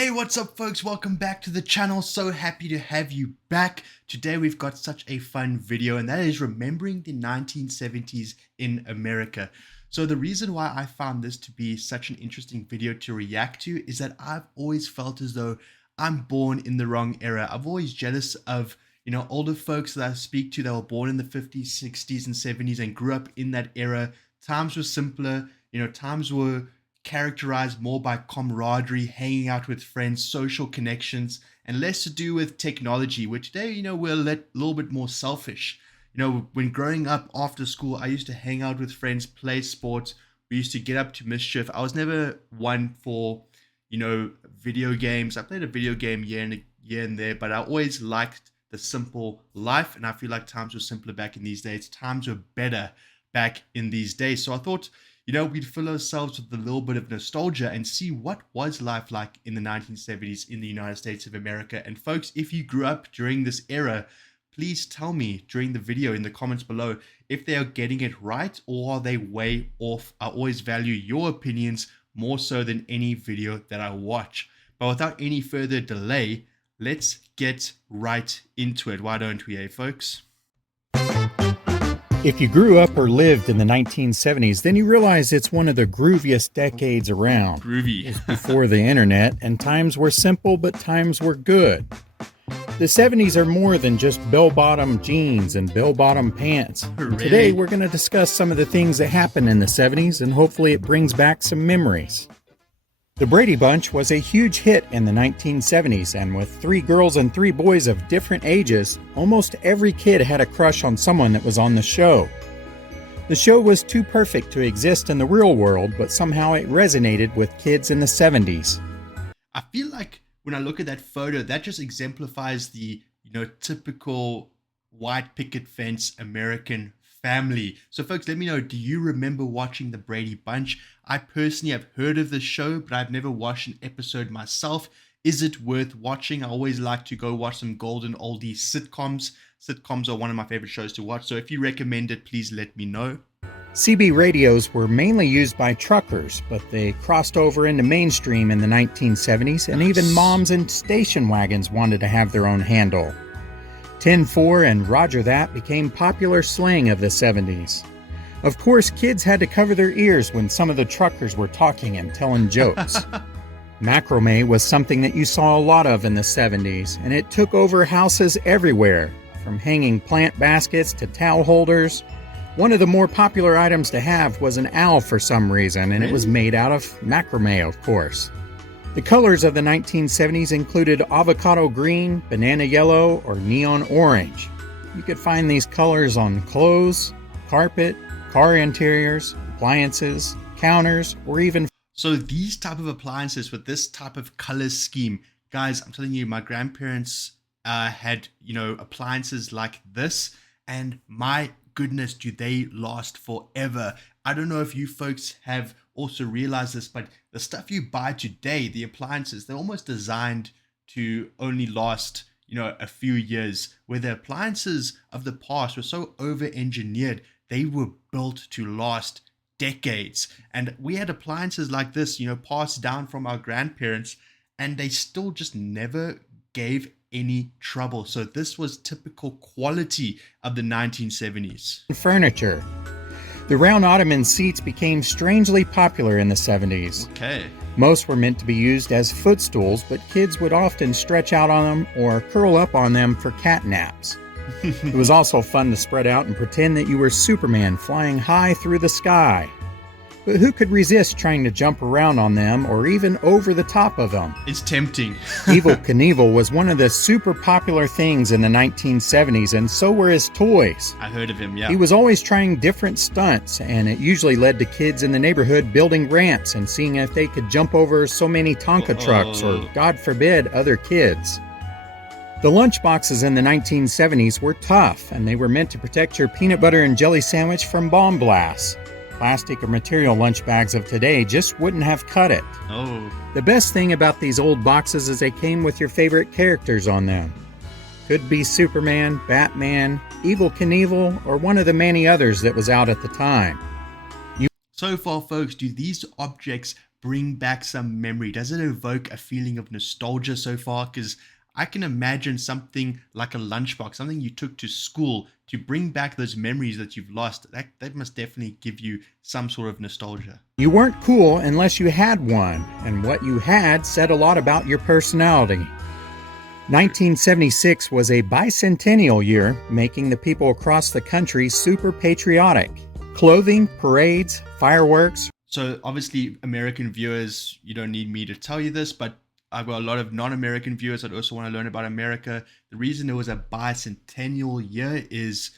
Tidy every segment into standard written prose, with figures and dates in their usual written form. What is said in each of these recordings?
Hey, what's up folks? Welcome back to the channel. So happy to have you back. Today we've got such a fun video, and that is remembering the 1970s in America. So the reason why I found this to be such an interesting video to react to is that I've always felt as though I'm born in the wrong era. I'm always jealous of, older folks that I speak to that were born in the 50s, 60s, and 70s and grew up in that era. Times were simpler, times were characterized more by camaraderie, hanging out with friends, social connections, and less to do with technology, which today, we're a little bit more selfish. When growing up after school, I used to hang out with friends, play sports. We used to get up to mischief. I was never one for, video games. I played a video game here and there, but I always liked the simple life, and I feel like times were simpler back in these days. Times were better back in these days. So I thought, we'd fill ourselves with a little bit of nostalgia and see what was life like in the 1970s in the United States of America. And folks, if you grew up during this era, please tell me during the video in the comments below if they are getting it right or are they way off. I always value your opinions more so than any video that I watch. But without any further delay, let's get right into it. Why don't we, folks? If you grew up or lived in the 1970s, then you realize it's one of the grooviest decades around. Groovy. It was before the internet, and times were simple, but times were good. The 70s are more than just bell-bottom jeans and bell-bottom pants. Really? Today, we're going to discuss some of the things that happened in the 70s, and hopefully it brings back some memories. The Brady Bunch was a huge hit in the 1970s, and with 3 girls and 3 boys of different ages, almost every kid had a crush on someone that was on the show. The show was too perfect to exist in the real world, but somehow it resonated with kids in the 70s. I feel like when I look at that photo, that just exemplifies the, typical white picket fence American family. So folks, let me know, do you remember watching the Brady Bunch? I personally have heard of the show, but I've never watched an episode myself. Is it worth watching? I always like to go watch some golden oldie sitcoms. Sitcoms are one of my favorite shows to watch, so if you recommend it, please let me know. CB radios were mainly used by truckers, but they crossed over into mainstream in the 1970s, and even moms and station wagons wanted to have their own handle. 10-4 and Roger That became popular slang of the 70s. Of course, kids had to cover their ears when some of the truckers were talking and telling jokes. Macrame was something that you saw a lot of in the 70s, and it took over houses everywhere, from hanging plant baskets to towel holders. One of the more popular items to have was an owl for some reason, and it was made out of macrame, of course. The colors of the 1970s included avocado green, banana yellow, or neon orange. You could find these colors on clothes, carpet, car interiors, appliances, counters, or even... So these type of appliances with this type of color scheme, guys, I'm telling you, my grandparents had, appliances like this, and my goodness, do they last forever. I don't know if you folks have also realized this, but the stuff you buy today, the appliances, they're almost designed to only last, a few years, where the appliances of the past were so over-engineered, they were built to last decades. And we had appliances like this, passed down from our grandparents, and they still just never gave any trouble. So this was typical quality of the 1970s. Furniture. The round ottoman seats became strangely popular in the 70s. Okay. Most were meant to be used as footstools, but kids would often stretch out on them or curl up on them for cat naps. It was also fun to spread out and pretend that you were Superman flying high through the sky. But who could resist trying to jump around on them or even over the top of them? It's tempting. Evel Knievel was one of the super popular things in the 1970s, and so were his toys. I heard of him, yeah. He was always trying different stunts, and it usually led to kids in the neighborhood building ramps and seeing if they could jump over so many Tonka trucks or, God forbid, other kids. The lunchboxes in the 1970s were tough, and they were meant to protect your peanut butter and jelly sandwich from bomb blasts. Plastic or material lunch bags of today just wouldn't have cut it. Oh. The best thing about these old boxes is they came with your favorite characters on them. Could be Superman, Batman, Evel Knievel, or one of the many others that was out at the time. So far, folks, do these objects bring back some memory? Does it evoke a feeling of nostalgia so far? Because I can imagine something like a lunchbox, something you took to school, to bring back those memories that you've lost. That must definitely give you some sort of nostalgia. You weren't cool unless you had one, and what you had said a lot about your personality. 1976 was a bicentennial year, making the people across the country super patriotic. Clothing, parades, fireworks. So obviously, American viewers, you don't need me to tell you this, but I've got a lot of non-American viewers that also want to learn about America. The reason it was a bicentennial year is,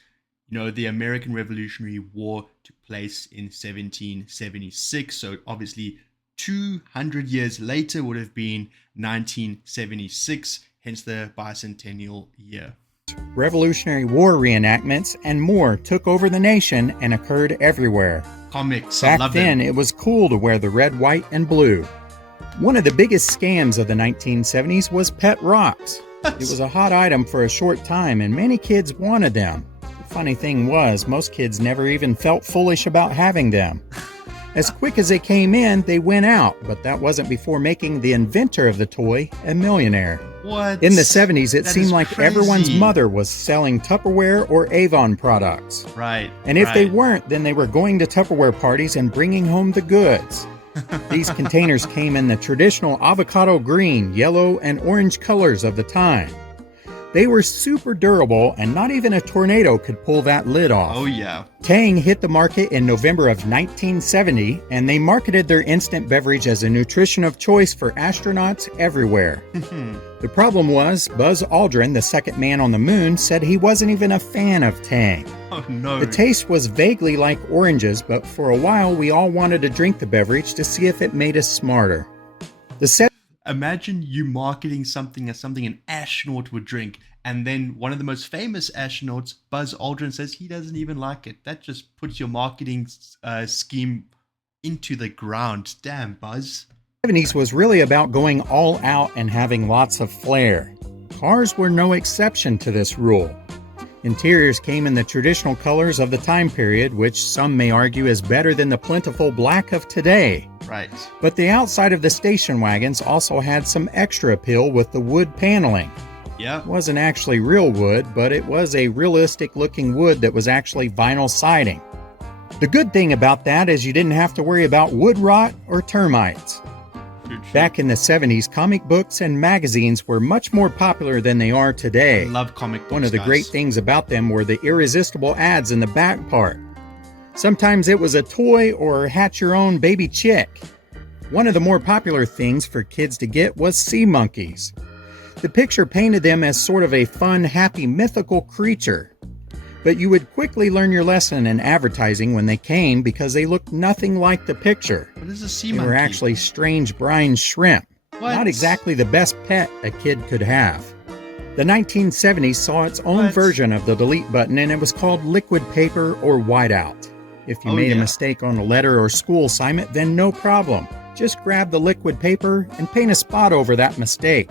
the American Revolutionary War took place in 1776. So obviously 200 years later would have been 1976, hence the bicentennial year. Revolutionary War reenactments and more took over the nation and occurred everywhere. Comics, Back then, it was cool to wear the red, white, and blue. One of the biggest scams of the 1970s was pet rocks. It was a hot item for a short time, and many kids wanted them. The funny thing was, most kids never even felt foolish about having them. As quick as they came in, they went out, but that wasn't before making the inventor of the toy a millionaire. What? In the 70s, it seemed like crazy. Everyone's mother was selling Tupperware or Avon products. Right. And if they weren't, then they were going to Tupperware parties and bringing home the goods. These containers came in the traditional avocado green, yellow, and orange colors of the time. They were super durable, and not even a tornado could pull that lid off. Oh, yeah. Tang hit the market in November of 1970, and they marketed their instant beverage as a nutrition of choice for astronauts everywhere. The problem was, Buzz Aldrin, the second man on the moon, said he wasn't even a fan of Tang. Oh, no. The taste was vaguely like oranges, but for a while we all wanted to drink the beverage to see if it made us smarter. Imagine you marketing something as something an astronaut would drink, and then one of the most famous astronauts, Buzz Aldrin, says he doesn't even like it. That just puts your marketing scheme into the ground. Damn, Buzz. The 70s was really about going all out and having lots of flair. Cars were no exception to this rule. Interiors came in the traditional colors of the time period, which some may argue is better than the plentiful black of today. Right. But the outside of the station wagons also had some extra appeal with the wood paneling. Yeah. It wasn't actually real wood, but it was a realistic looking wood that was actually vinyl siding. The good thing about that is you didn't have to worry about wood rot or termites. Back in the 70s, comic books and magazines were much more popular than they are today. I love comic books. One of the great things about them were the irresistible ads in the back part. Sometimes it was a toy or hatch your own baby chick. One of the more popular things for kids to get was sea monkeys. The picture painted them as sort of a fun, happy, mythical creature. But you would quickly learn your lesson in advertising when they came because they looked nothing like the picture. What is a sea They monkey? were actually strange brine shrimp. What? Not exactly the best pet a kid could have. The 1970s saw its own version of the delete button, and it was called liquid paper or whiteout. If you made a mistake on a letter or school assignment, then no problem. Just grab the liquid paper and paint a spot over that mistake.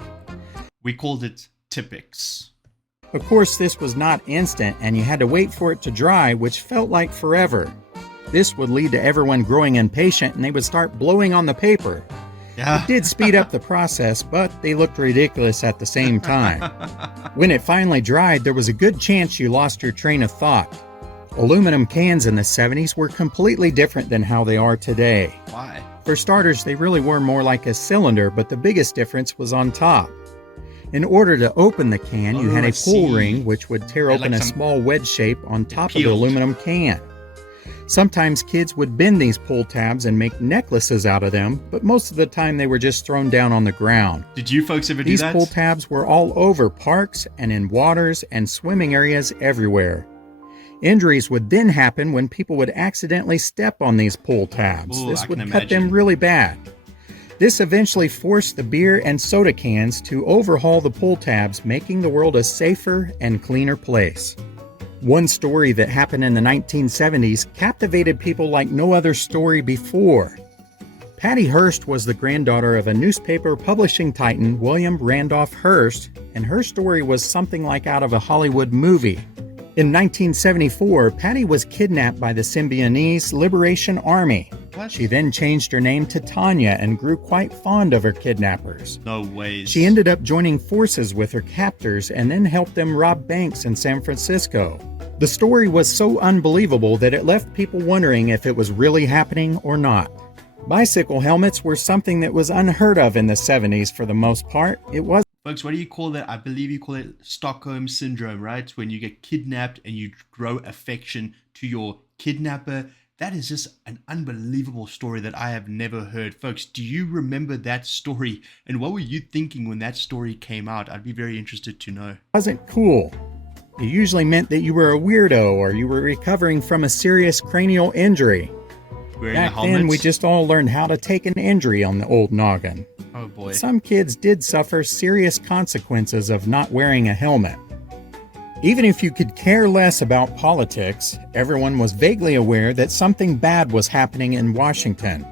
We called it Tippix. Of course, this was not instant, and you had to wait for it to dry, which felt like forever. This would lead to everyone growing impatient, and they would start blowing on the paper. Yeah. It did speed up the process, but they looked ridiculous at the same time. When it finally dried, there was a good chance you lost your train of thought. Aluminum cans in the 70s were completely different than how they are today. Why? For starters, they really were more like a cylinder, but the biggest difference was on top. In order to open the can, you had a pull ring which would tear open a small wedge shape on top of the aluminum can. Sometimes kids would bend these pull tabs and make necklaces out of them, but most of the time they were just thrown down on the ground. Did you folks ever do that? These pull tabs were all over parks and in waters and swimming areas everywhere. Injuries would then happen when people would accidentally step on these pull tabs. This would cut them really bad. This eventually forced the beer and soda cans to overhaul the pull tabs, making the world a safer and cleaner place. One story that happened in the 1970s captivated people like no other story before. Patty Hurst was the granddaughter of a newspaper publishing titan, William Randolph Hearst, and her story was something like out of a Hollywood movie. In 1974, Patty was kidnapped by the Symbionese Liberation Army. What? She then changed her name to Tanya and grew quite fond of her kidnappers. No ways. She ended up joining forces with her captors and then helped them rob banks in San Francisco. The story was so unbelievable that it left people wondering if it was really happening or not. Bicycle helmets were something that was unheard of in the 70s for the most part. It was. Folks, what do you call that? I believe you call it Stockholm Syndrome, right? When you get kidnapped and you grow affection to your kidnapper. That is just an unbelievable story that I have never heard. Folks, do you remember that story? And what were you thinking when that story came out? I'd be very interested to know. Wasn't cool. It usually meant that you were a weirdo or you were recovering from a serious cranial injury. Wearing Back a helmet? then, we just all learned how to take an injury on the old noggin. Oh boy. Some kids did suffer serious consequences of not wearing a helmet. Even if you could care less about politics, everyone was vaguely aware that something bad was happening in Washington.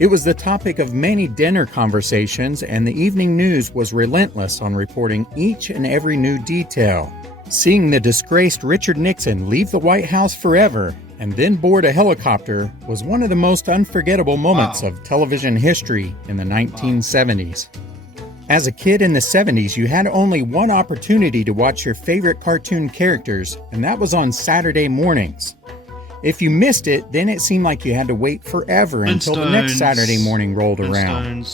It was the topic of many dinner conversations, and the evening news was relentless on reporting each and every new detail. Seeing the disgraced Richard Nixon leave the White House forever and then board a helicopter was one of the most unforgettable moments of television history in the 1970s. As a kid in the 70s, you had only one opportunity to watch your favorite cartoon characters, and that was on Saturday mornings. If you missed it, then it seemed like you had to wait forever until the next Saturday morning rolled around.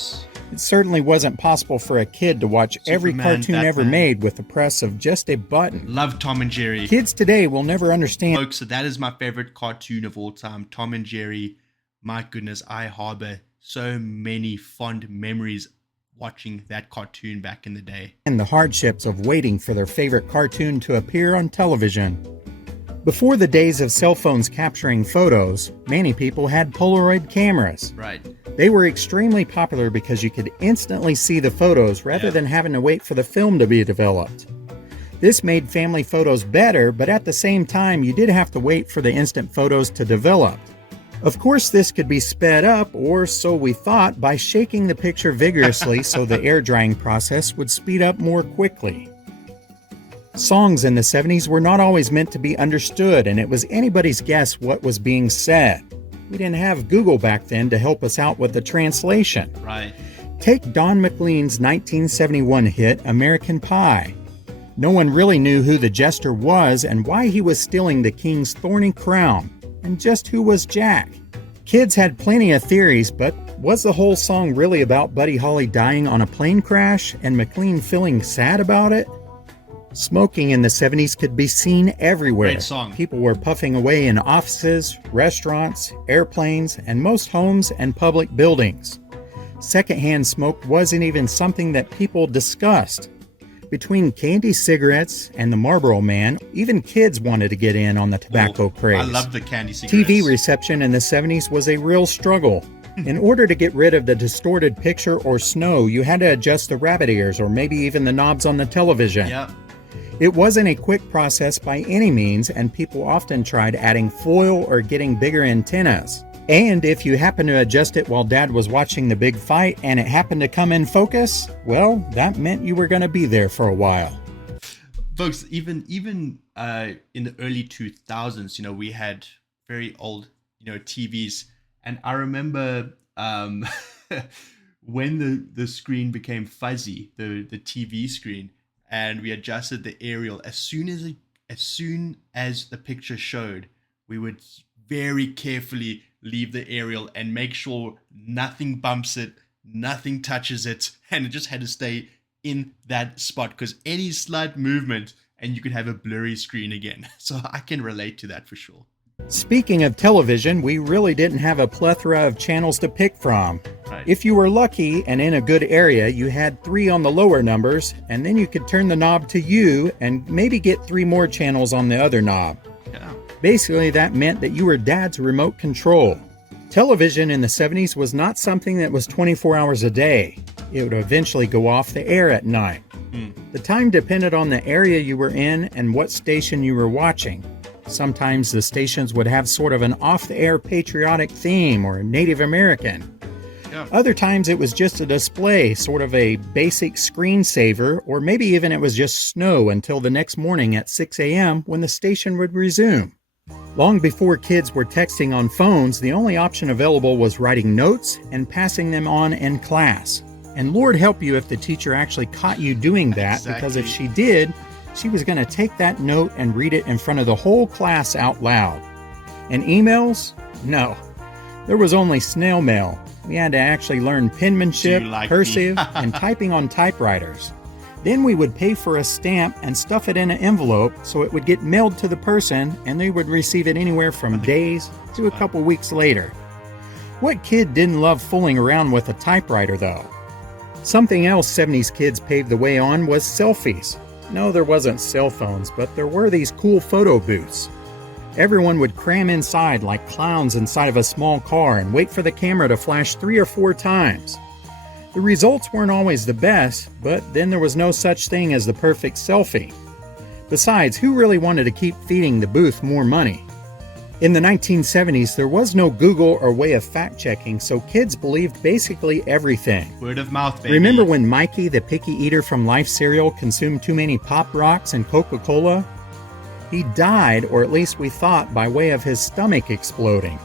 It certainly wasn't possible for a kid to watch every cartoon ever made with the press of just a button. Love Tom and Jerry. Kids today will never understand. Folks, so that is my favorite cartoon of all time, Tom and Jerry. My goodness, I harbor so many fond memories watching that cartoon back in the day. And the hardships of waiting for their favorite cartoon to appear on television. Before the days of cell phones capturing photos, many people had Polaroid cameras. Right. They were extremely popular because you could instantly see the photos rather than having to wait for the film to be developed. This made family photos better, but at the same time, you did have to wait for the instant photos to develop. Of course, this could be sped up, or so we thought, by shaking the picture vigorously so the air drying process would speed up more quickly. Songs in the 70s were not always meant to be understood, and it was anybody's guess what was being said. We didn't have Google back then to help us out with the translation. Right. Take Don McLean's 1971 hit, American Pie. No one really knew who the jester was and why he was stealing the king's thorny crown. And just who was Jack? Kids had plenty of theories, but was the whole song really about Buddy Holly dying on a plane crash and McLean feeling sad about it? Smoking in the 70s could be seen everywhere. Great song. People were puffing away in offices, restaurants, airplanes, and most homes and public buildings. Secondhand smoke wasn't even something that people discussed. Between candy cigarettes and the Marlboro Man, even kids wanted to get in on the tobacco craze. I love the candy cigarettes. TV reception in the 70s was a real struggle. In order to get rid of the distorted picture or snow, you had to adjust the rabbit ears or maybe even the knobs on the television. Yep. It wasn't a quick process by any means, and people often tried adding foil or getting bigger antennas. And if you happened to adjust it while Dad was watching the big fight and it happened to come in focus, well, that meant you were going to be there for a while. Folks, even in the early 2000s, we had very old, TVs. And I remember when the screen became fuzzy, the TV screen, and we adjusted the aerial, as soon as the picture showed, we would very carefully leave the aerial and make sure nothing bumps it, nothing touches it, and it just had to stay in that spot, because any slight movement and you could have a blurry screen again. So I can relate to that for sure. Speaking of television, we really didn't have a plethora of channels to pick from. Right. If you were lucky and in a good area, you had 3 on the lower numbers, and then you could turn the knob to you and maybe get 3 more channels on the other knob. Yeah. Basically, that meant that you were Dad's remote control. Television in the 70s was not something that was 24 hours a day. It would eventually go off the air at night. The time depended on the area you were in and what station you were watching. Sometimes the stations would have sort of an off-the-air patriotic theme or Native American. Yeah. Other times it was just a display, sort of a basic screensaver, or maybe even it was just snow until the next morning at 6 a.m. when the station would resume. Long before kids were texting on phones, the only option available was writing notes and passing them on in class. And Lord help you if the teacher actually caught you doing that, because if she did, she was going to take that note and read it in front of the whole class out loud. And emails? No. There was only snail mail. We had to actually learn penmanship, cursive, and typing on typewriters. Then we would pay for a stamp and stuff it in an envelope so it would get mailed to the person, and they would receive it anywhere from days to a couple weeks later. What kid didn't love fooling around with a typewriter though? Something else 70s kids paved the way on was selfies. No, there wasn't cell phones, but there were these cool photo booths. Everyone would cram inside like clowns inside of a small car and wait for the camera to flash 3 or 4 times. The results weren't always the best, but then there was no such thing as the perfect selfie. Besides, who really wanted to keep feeding the booth more money? In the 1970s, there was no Google or way of fact-checking, so kids believed basically everything. Word of mouth, baby. Remember when Mikey, the picky eater from Life cereal, consumed too many Pop Rocks and Coca-Cola? He died, or at least we thought, by way of his stomach exploding.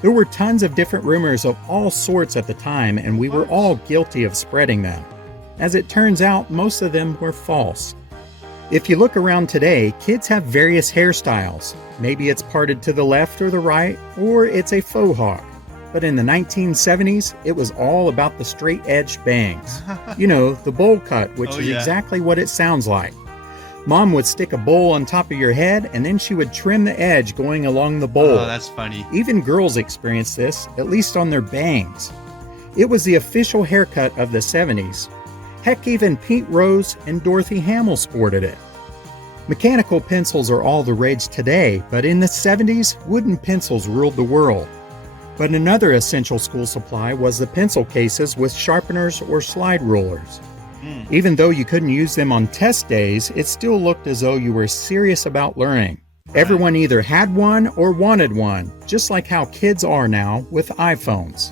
There were tons of different rumors of all sorts at the time, and we were all guilty of spreading them. As it turns out, most of them were false. If you look around today, kids have various hairstyles. Maybe it's parted to the left or the right, or it's a faux hawk. But in the 1970s, it was all about the straight-edged bangs. You know, the bowl cut, which is exactly what it sounds like. Mom would stick a bowl on top of your head, and then she would trim the edge going along the bowl. Oh, that's funny. Even girls experienced this, at least on their bangs. It was the official haircut of the 70s. Heck, even Pete Rose and Dorothy Hamill sported it. Mechanical pencils are all the rage today, but in the 70s, wooden pencils ruled the world. But another essential school supply was the pencil cases with sharpeners or slide rulers. Even though you couldn't use them on test days, it still looked as though you were serious about learning. Everyone either had one or wanted one, just like how kids are now with iPhones.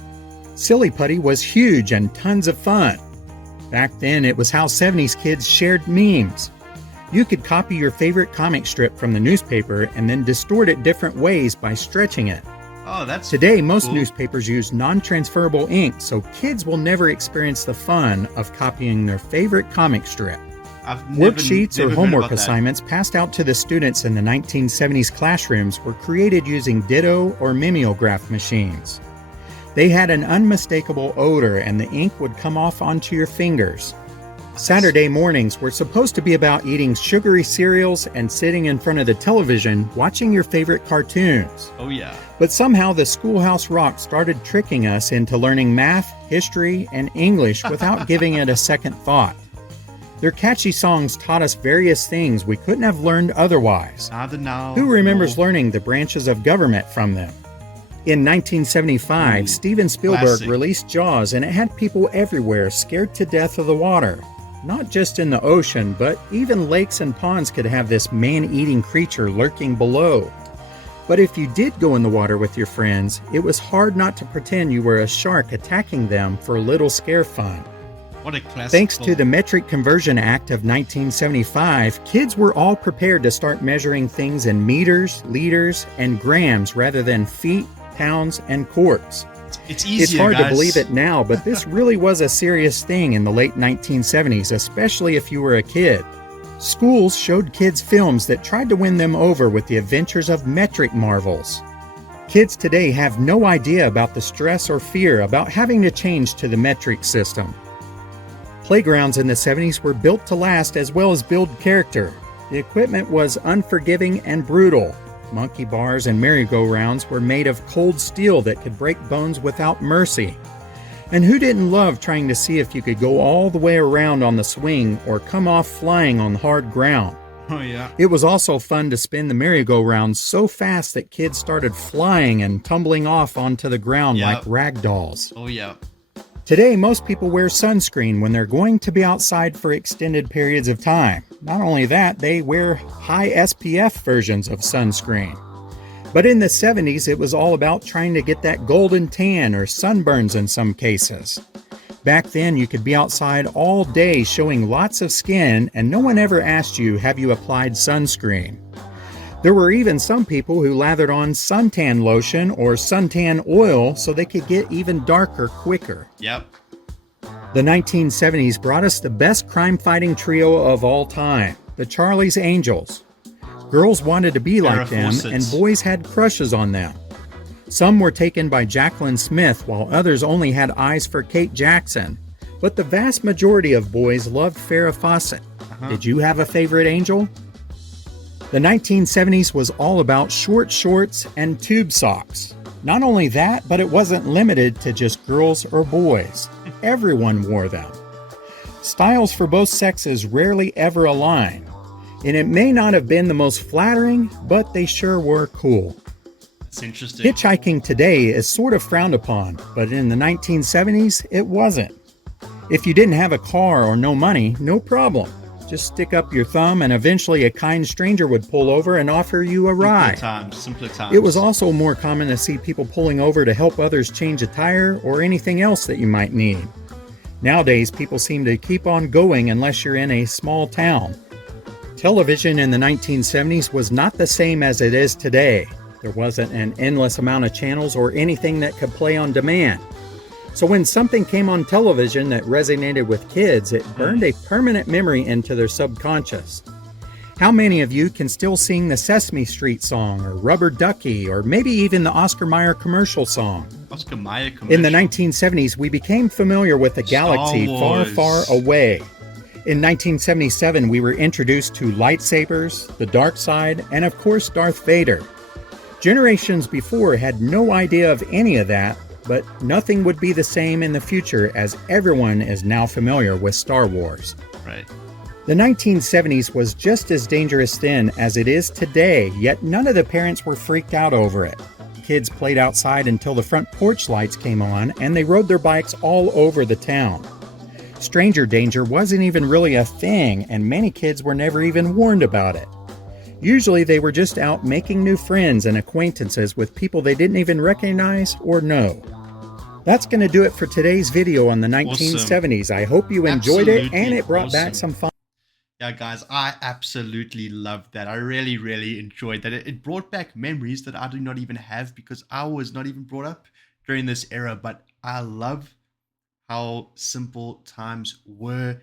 Silly putty was huge and tons of fun. Back then, it was how 70s kids shared memes. You could copy your favorite comic strip from the newspaper and then distort it different ways by stretching it. Oh, that's Today, most cool. newspapers use non-transferable ink, so kids will never experience the fun of copying their favorite comic strip. Worksheets or homework assignments passed out to the students in the 1970s classrooms were created using ditto or mimeograph machines. They had an unmistakable odor, and the ink would come off onto your fingers. Saturday mornings were supposed to be about eating sugary cereals and sitting in front of the television watching your favorite cartoons. Oh yeah. But somehow the Schoolhouse Rock started tricking us into learning math, history, and English without giving it a second thought. Their catchy songs taught us various things we couldn't have learned otherwise. Who remembers learning the branches of government from them? In 1975, Steven Spielberg released Jaws, and it had people everywhere scared to death of the water. Not just in the ocean, but even lakes and ponds could have this man-eating creature lurking below. But if you did go in the water with your friends, it was hard not to pretend you were a shark attacking them for a little scare fun. What a classic. Thanks to the Metric Conversion Act of 1975, kids were all prepared to start measuring things in meters, liters, and grams rather than feet, pounds, and quarts. It's easier, It's hard guys. to believe it now, but this really was a serious thing in the late 1970s, especially if you were a kid. Schools showed kids films that tried to win them over with the adventures of metric marvels. Kids today have no idea about the stress or fear about having to change to the metric system. Playgrounds in the 70s were built to last as well as build character. The equipment was unforgiving and brutal. Monkey bars and merry-go-rounds were made of cold steel that could break bones without mercy. And who didn't love trying to see if you could go all the way around on the swing or come off flying on hard ground? Oh yeah. It was also fun to spin the merry-go-round so fast that kids started flying and tumbling off onto the ground like rag dolls. Oh yeah. Today, most people wear sunscreen when they're going to be outside for extended periods of time. Not only that, they wear high SPF versions of sunscreen. But in the 70s, it was all about trying to get that golden tan or sunburns in some cases. Back then, you could be outside all day showing lots of skin, and no one ever asked you, have you applied sunscreen? There were even some people who lathered on suntan lotion or suntan oil so they could get even darker quicker. Yep. The 1970s brought us the best crime-fighting trio of all time, the Charlie's Angels. Girls wanted to be like them, and boys had crushes on them. Some were taken by Jacqueline Smith, while others only had eyes for Kate Jackson. But the vast majority of boys loved Farrah Fawcett. Did you have a favorite angel? The 1970s was all about short shorts and tube socks. Not only that, but it wasn't limited to just girls or boys. Everyone wore them. Styles for both sexes rarely ever align, and it may not have been the most flattering, but they sure were cool. That's interesting. Hitchhiking today is sort of frowned upon, but in the 1970s, it wasn't. If you didn't have a car or no money, no problem. Just stick up your thumb and eventually a kind stranger would pull over and offer you a ride. Simpler times. It was also more common to see people pulling over to help others change a tire or anything else that you might need. Nowadays, people seem to keep on going unless you're in a small town. Television in the 1970s was not the same as it is today. There wasn't an endless amount of channels or anything that could play on demand. So when something came on television that resonated with kids, it burned a permanent memory into their subconscious. How many of you can still sing the Sesame Street song or Rubber Ducky or maybe even the Oscar Mayer commercial song? Oscar Mayer commercial. In the 1970s, we became familiar with a galaxy far, far away. In 1977, we were introduced to lightsabers, the dark side, and of course Darth Vader. Generations before had no idea of any of that, but nothing would be the same in the future as everyone is now familiar with Star Wars. Right. The 1970s was just as dangerous then as it is today, yet none of the parents were freaked out over it. Kids played outside until the front porch lights came on, and they rode their bikes all over the town. Stranger danger wasn't even really a thing, and many kids were never even warned about it. Usually they were just out making new friends and acquaintances with people they didn't even recognize or know. That's going to do it for today's video on the 1970s. Awesome. I hope you enjoyed it and it brought back some fun. Yeah, guys, I absolutely loved that. I really, really enjoyed that. It brought back memories that I do not even have because I was not even brought up during this era. But I love how simple times were.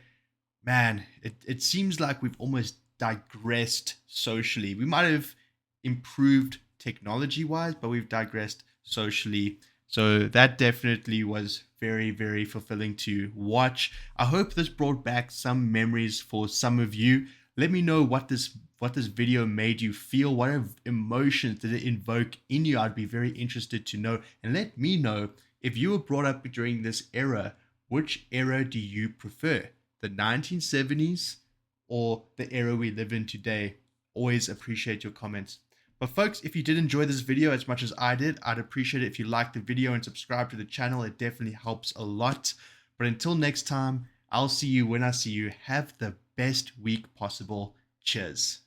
Man, it seems like we've almost digressed socially. We might have improved technology-wise, but we've digressed socially. So that definitely was very, very fulfilling to watch. I hope this brought back some memories for some of you. Let me know what this video made you feel. What emotions did it invoke in you? I'd be very interested to know. And let me know if you were brought up during this era, which era do you prefer? The 1970s or the era we live in today? Always appreciate your comments. But folks, if you did enjoy this video as much as I did, I'd appreciate it if you liked the video and subscribe to the channel. It definitely helps a lot. But until next time, I'll see you when I see you. Have the best week possible. Cheers.